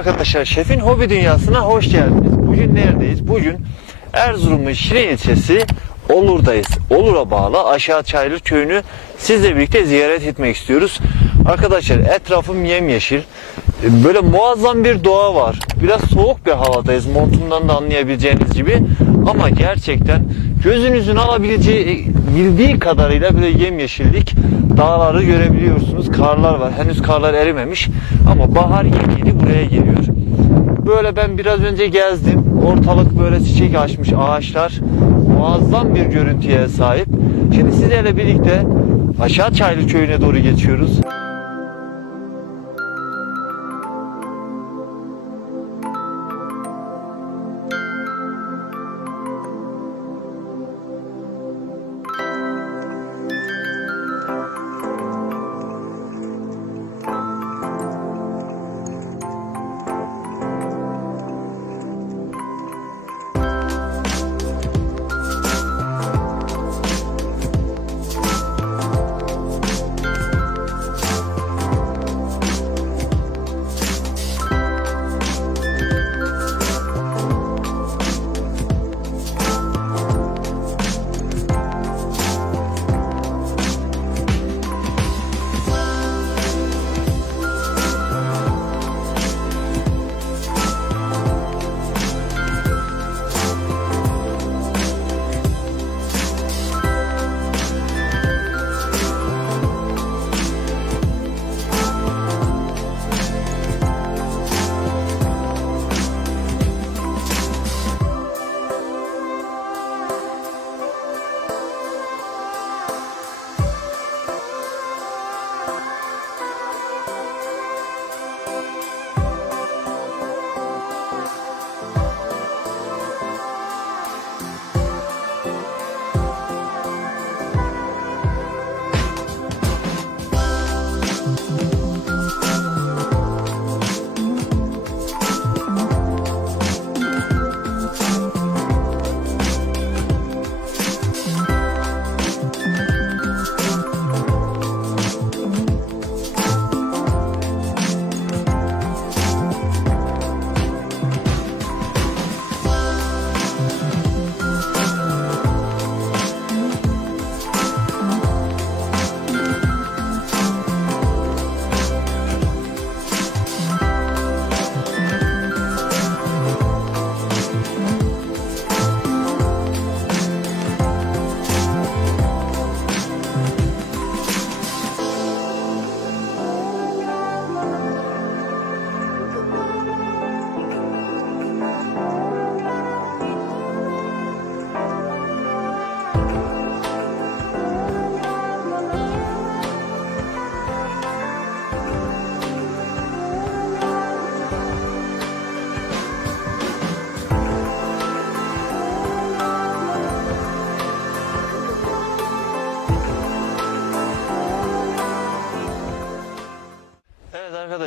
Arkadaşlar Şef'in hobi dünyasına hoş geldiniz. Bugün neredeyiz? Bugün Erzurum'un Şirin ilçesi Olur'dayız. Olur'a bağlı Aşağı Çaylı köyünü sizle birlikte ziyaret etmek istiyoruz. Arkadaşlar etrafım yemyeşil. Böyle muazzam bir doğa var. Biraz soğuk bir havadayız montumdan da anlayabileceğiniz gibi. Ama gerçekten gözünüzün alabileceği bildiği kadarıyla böyle yemyeşillik dağları görebiliyorsunuz. Karlar var. Henüz karlar erimemiş ama bahar yeni buraya geliyor. Böyle ben biraz önce gezdim. Ortalık böyle çiçek açmış ağaçlar. Muazzam bir görüntüye sahip. Şimdi sizlerle birlikte Aşağı Çaylı köyüne doğru geçiyoruz.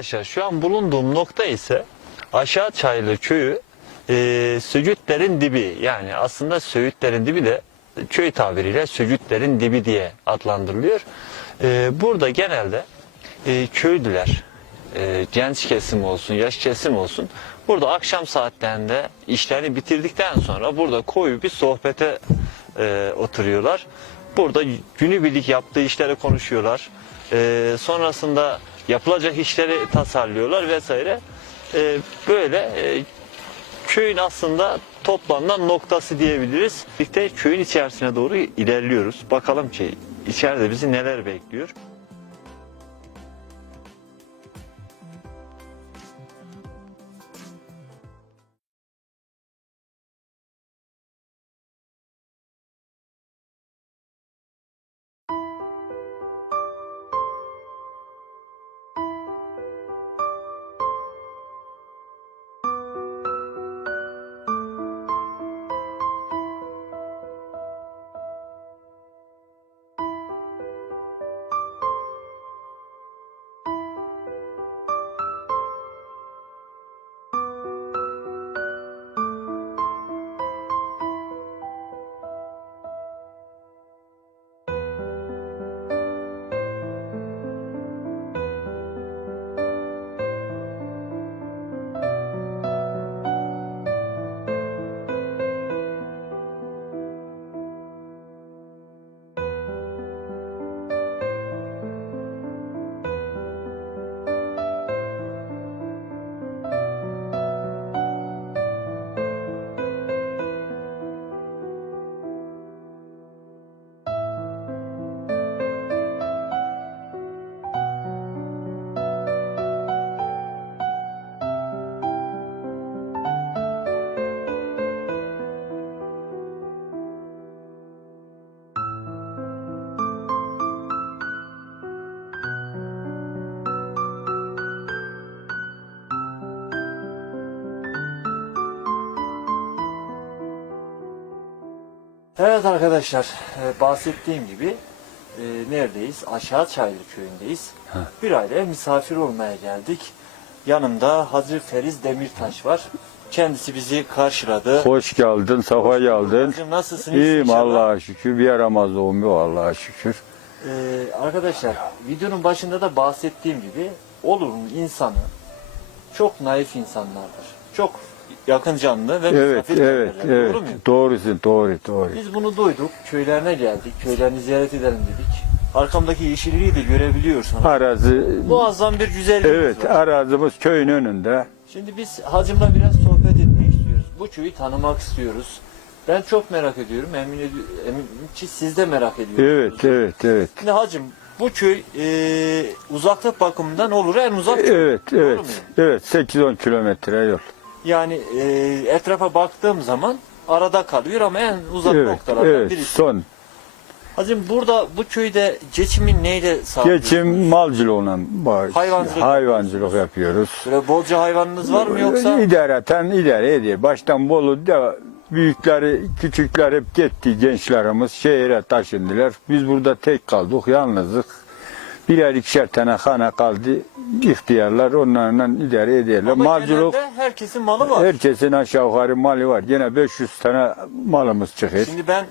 Arkadaşlar şu an bulunduğum nokta ise Aşağı Çaylı köyü e, Söğütlerin dibi yani aslında Söğütlerin dibi de köy tabiriyle Söğütlerin dibi diye adlandırılıyor. E, burada genelde e, köylüler e, genç kesim olsun yaş kesim olsun burada akşam saatlerinde işlerini bitirdikten sonra burada koyu bir sohbete e, oturuyorlar. Burada günübirlik yaptığı işleri konuşuyorlar. E, sonrasında yapılacak işleri tasarlıyorlar vesaire. E, böyle e, köyün aslında toplanma noktası diyebiliriz. Birlikte köyün içerisine doğru ilerliyoruz. Bakalım ki içeride bizi neler bekliyor. Evet arkadaşlar, e, bahsettiğim gibi e, neredeyiz? Aşağı Çaylı köyündeyiz. Bir aileye misafir olmaya geldik. Yanımda Hacı Feriz Demirtaş var. Kendisi bizi karşıladı. Hoş geldin, safa geldin. Hacım nasılsın? İyiyim İnşallah. Allah'a şükür. Bir yaramazlığım yok Allah'a şükür. Ee, arkadaşlar videonun başında da bahsettiğim gibi Olur'un insanı çok naif insanlardır. Çok yakın canlı ve Evet, misafir evet, ederler. evet. Doğru muyum? Doğrusun, doğru, doğru. Biz bunu duyduk. Köylerine geldik. Köylerini ziyaret edelim dedik. Arkamdaki yeşilliği de görebiliyorsun. Arazi, Muazzam bir güzellik evet, var. arazimiz köyün önünde. Şimdi biz hacımla biraz sohbet etmek istiyoruz. Bu köyü tanımak istiyoruz. Ben çok merak ediyorum. Emin, edi- eminim ki siz de merak ediyorsunuz. Evet, evet, evet. Şimdi hacım bu köy e, uzaklık bakımından olur en uzak köy. Evet, Doğru evet, muyum? evet. 8-10 kilometre yol. Yani e, etrafa baktığım zaman arada kalıyor ama en uzak Evet, noktalardan evet. birisi. Son. Hacım burada bu köyde geçimin neyle sağlıyorsunuz? Geçim malcılığıyla var. Hayvancılık Hayvancılık yapıyoruz. Böyle bolca hayvanınız var mı yoksa? İdareten idare ediyor. Baştan Bolu da büyükleri, küçükler hep gitti gençlerimiz şehire taşındılar. Biz burada tek kaldık, yalnızlık. Birer ikişer tane hane kaldı. İhtiyarlar onlarla idare ediyorlar. Ama genelde herkesin malı var. herkesin aşağı yukarı mali var. Gene 500 tane malımız çıkıyor. Şimdi ben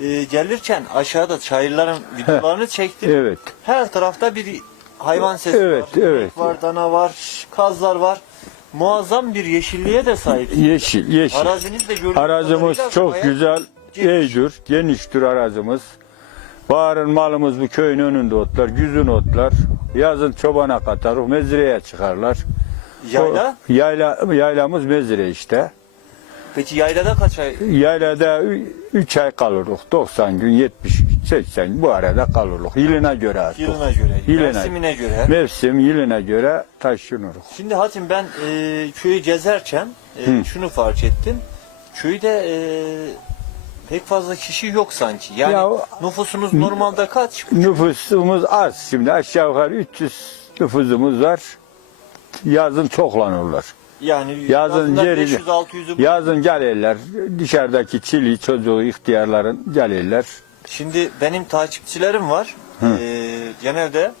e, gelirken aşağıda çayırların videolarını çektim. Evet. Her tarafta bir hayvan sesi Evet, var. evet. İnek var, dana var, kazlar var. Muazzam bir yeşilliğe de sahip. Yeşil, yeşil. Araziniz de gördüğünüz Arazimiz kadarıyla çok gayet güzel, geniş. iyidir, geniştir arazimiz. Baharın malımız bu köyün önünde otlar, güzün otlar. Yazın çobana katarız, mezreye çıkarlar. Yayla? O yayla yaylamız mezre işte. Peki yaylada kaç ay? Yaylada 3 ay kalırız. 90 gün, 70, 80 bu arada kalırız. Yılına göre artık. Yılına göre, Yılına. mevsimine göre. Mevsim yılına göre taşınırız. Şimdi Hatim ben e, köyü gezerken e, şunu fark ettim. Köyde e, pek fazla kişi yok sanki. Yani Ya- nüfusunuz normalde kaç? Nüfusumuz az şimdi aşağı yukarı 300 nüfusumuz var. Yazın çoklanırlar. Yani Yazın aslında yeri- 500-600'ü Yazın gelirler. Dışarıdaki çili çocuğu ihtiyarların gelirler. Şimdi benim takipçilerim var. Ee, genelde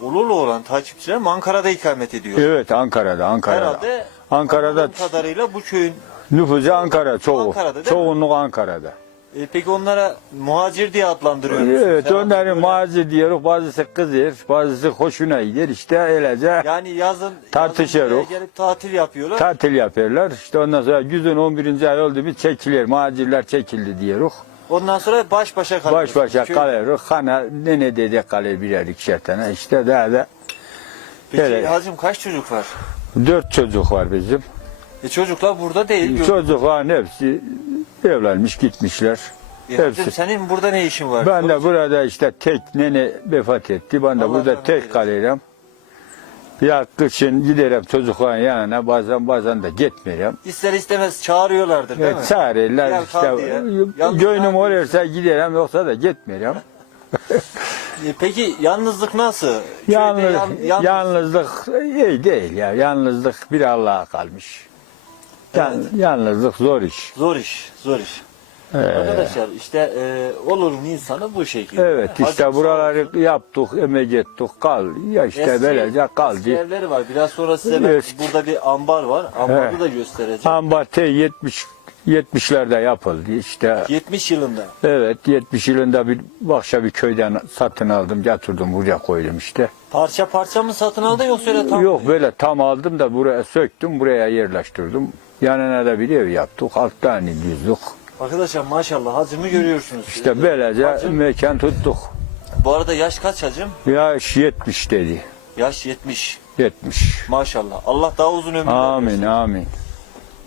Ululu olan takipçilerim Ankara'da ikamet ediyor. Evet Ankara'da, Ankara'da. Herhalde Ankara'da anladığım kadarıyla bu köyün nüfusu Ankara çoğu. Ankara'da değil mi? Çoğunluk Ankara'da. e, peki onlara muhacir diye adlandırıyoruz. Evet Herhalde onları böyle. diyoruz. Bazısı kızır, bazısı hoşuna gider. İşte öylece Yani yazın, Tartışıyoruz. yazın buraya gelip tatil yapıyorlar. tatil yapıyorlar. İşte ondan sonra güzün 11. ay oldu mu çekilir. Macirler çekildi diyoruz. Ondan sonra baş başa kalıyoruz. Baş başa Köy- kalıyoruz. Hana ne ne dede kalır birer ikişer tane. İşte daha da Peki Evet. hacım kaç çocuk var? dört çocuk var bizim. E, çocuklar burada değil. Çocukların hepsi evlenmiş gitmişler. E, hacım, hepsi. senin burada ne işin var? Ben de burada işte tek nene vefat etti. Ben de Allah burada tek kalıyorum. Ya kışın giderim çocukların yanına bazen bazen de gitmiyorum. İster istemez çağırıyorlardır değil mi? Evet, çağırırlar Gel işte. Yalnız Gönlüm olursa giderim yoksa da gitmiyorum. E, Peki yalnızlık nasıl? Köyde Yalnız, yan- yalnız- yalnızlık iyi değil ya. Yalnızlık bir Allah'a kalmış. Evet. Yalnızlık zor iş. Zor iş, zor iş. Ee, Arkadaşlar işte e, olurun insanı bu şekilde. evet Hacım işte buraları olsun. yaptık, emek ettik, kal. Ya işte Eski- böylece Eski kaldı. evleri var. Biraz sonra size ben Eski. burada bir ambar var. Ambarı da göstereceğim. Ambar T 70 70'lerde yapıldı işte. 70 yılında. Evet 70 yılında bir Bakşa bir köyden satın aldım, getirdim buraya koydum işte. Parça parça mı satın aldı yoksa öyle tam Yok böyle tam aldım da buraya söktüm, buraya yerleştirdim. Yanına da bir ev yaptık, alt tane düzdük. Arkadaşlar maşallah hacımı görüyorsunuz. İşte böylece Hacım, mekan tuttuk. bu arada yaş kaç hacım? Yaş 70 dedi. Yaş 70. 70. Maşallah. Allah daha uzun ömür Amin versin. amin.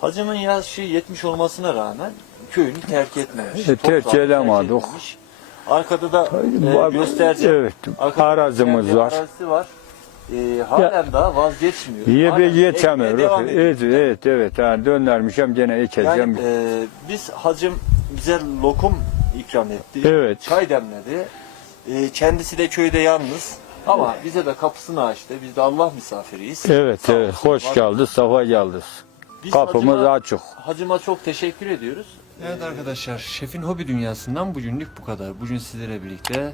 Hacımın yaşı 70 olmasına rağmen köyünü terk etmemiş. E, terk Toprağını edemedik. etmemiş. Arkada da e, göstereceğim. Evet, Arkada arazimiz var. Arazisi var. E, halen daha vazgeçmiyor. Yiye Halen geçemiyoruz. devam. Evet evet evet. Yani dönermişim gene ekeceğim. Yani e, biz hacım bize lokum ikram etti. Evet. Çay demledi. E, kendisi de köyde yalnız. Ama bize de kapısını açtı. Biz de Allah misafiriyiz. evet Sağ evet. olsun, Hoş geldiniz, safa geldiniz. Biz Kapımız hacıma- açık. Hacıma çok teşekkür ediyoruz. Evet arkadaşlar, Şef'in hobi dünyasından bugünlük bu kadar. Bugün sizlere birlikte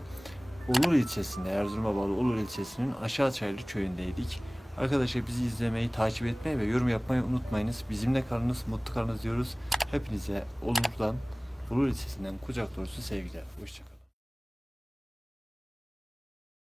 Ulur ilçesinde, Erzurum'a bağlı Ulur ilçesinin Aşağı Çaylı köyündeydik. Arkadaşlar bizi izlemeyi, takip etmeyi ve yorum yapmayı unutmayınız. Bizimle kalınız, mutlu kalınız diyoruz. Hepinize Ulur'dan, Ulur ilçesinden kucak dolusu sevgiler. Hoşçakalın.